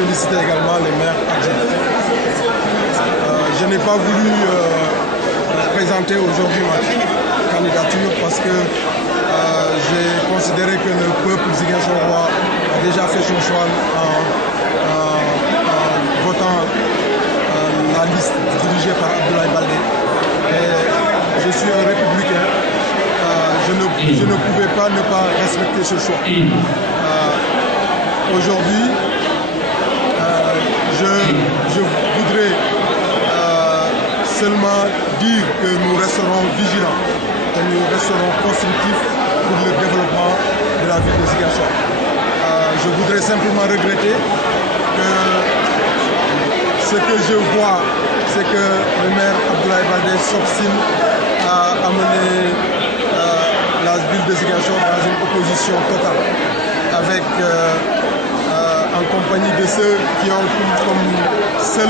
féliciter également les maires adjoints. Je n'ai pas voulu présenter aujourd'hui ma candidature parce que j'ai considéré que le peuple ziguinchorois a déjà fait son choix en votant la liste dirigée par Abdoulaye Baldé. Et je suis un républicain. Je ne pouvais pas ne pas respecter ce choix. Aujourd'hui, je voudrais seulement dire que nous resterons vigilants et nous resterons constructifs pour le développement de la ville de Ziguinchor. Je voudrais simplement regretter que ce que je vois, c'est que le maire Abdoulaye Baldé s'obstine à amener la ville de Ziguinchor dans une opposition totale, avec en compagnie de ceux qui ont comme seul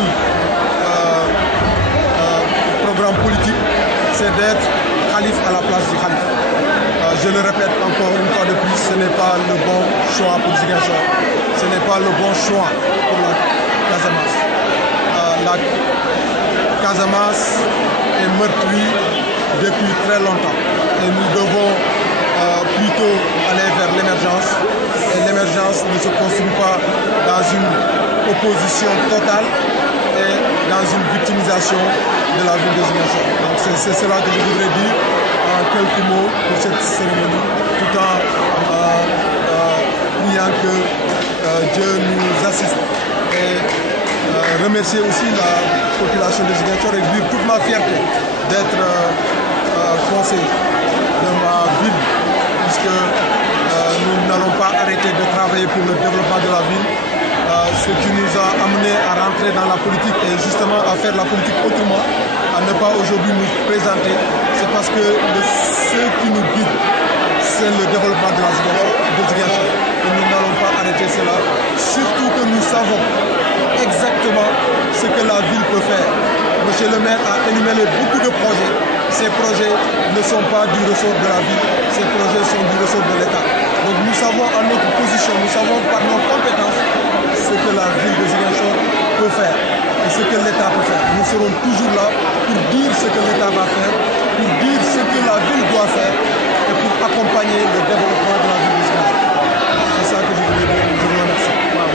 programme politique, c'est d'être calife à la place du calife. Je le répète encore une fois de plus, ce n'est pas le bon choix pour Ziguinchor, ce n'est pas le bon choix pour la Casamance. La Casamance est meurtrie depuis très longtemps et nous devons plutôt aller vers l'émergence. Et l'émergence ne se construit pas dans une opposition totale et dans une victimisation de la ville de Ziguinchor. Donc c'est cela que je voudrais dire en quelques mots pour cette cérémonie, tout en priant que Dieu nous assiste. Et remercier aussi la population de Ziguinchor et dire toute ma fierté d'être conseiller de ma ville, puisque nous n'allons pas arrêter de travailler pour le développement de la ville. Ce qui nous a amené à rentrer dans la politique et justement à faire la politique autrement, à ne pas aujourd'hui nous présenter, c'est parce que ce qui nous guide, c'est le développement de la Ziguinchor. Et nous n'allons pas arrêter cela, surtout que nous savons exactement ce que la ville peut faire. Monsieur le maire a énuméré beaucoup de projets. Ces projets ne sont pas du ressort de la ville, ces projets sont du ressort de l'État. Donc nous savons à notre position, nous savons par nos compétences ce que la ville de Ziguinchor peut faire et ce que l'État peut faire. Nous serons toujours là pour dire ce que l'État va faire, pour dire ce que la ville doit faire et pour accompagner le développement de la ville de Ziguinchor. C'est ça que je voulais dire.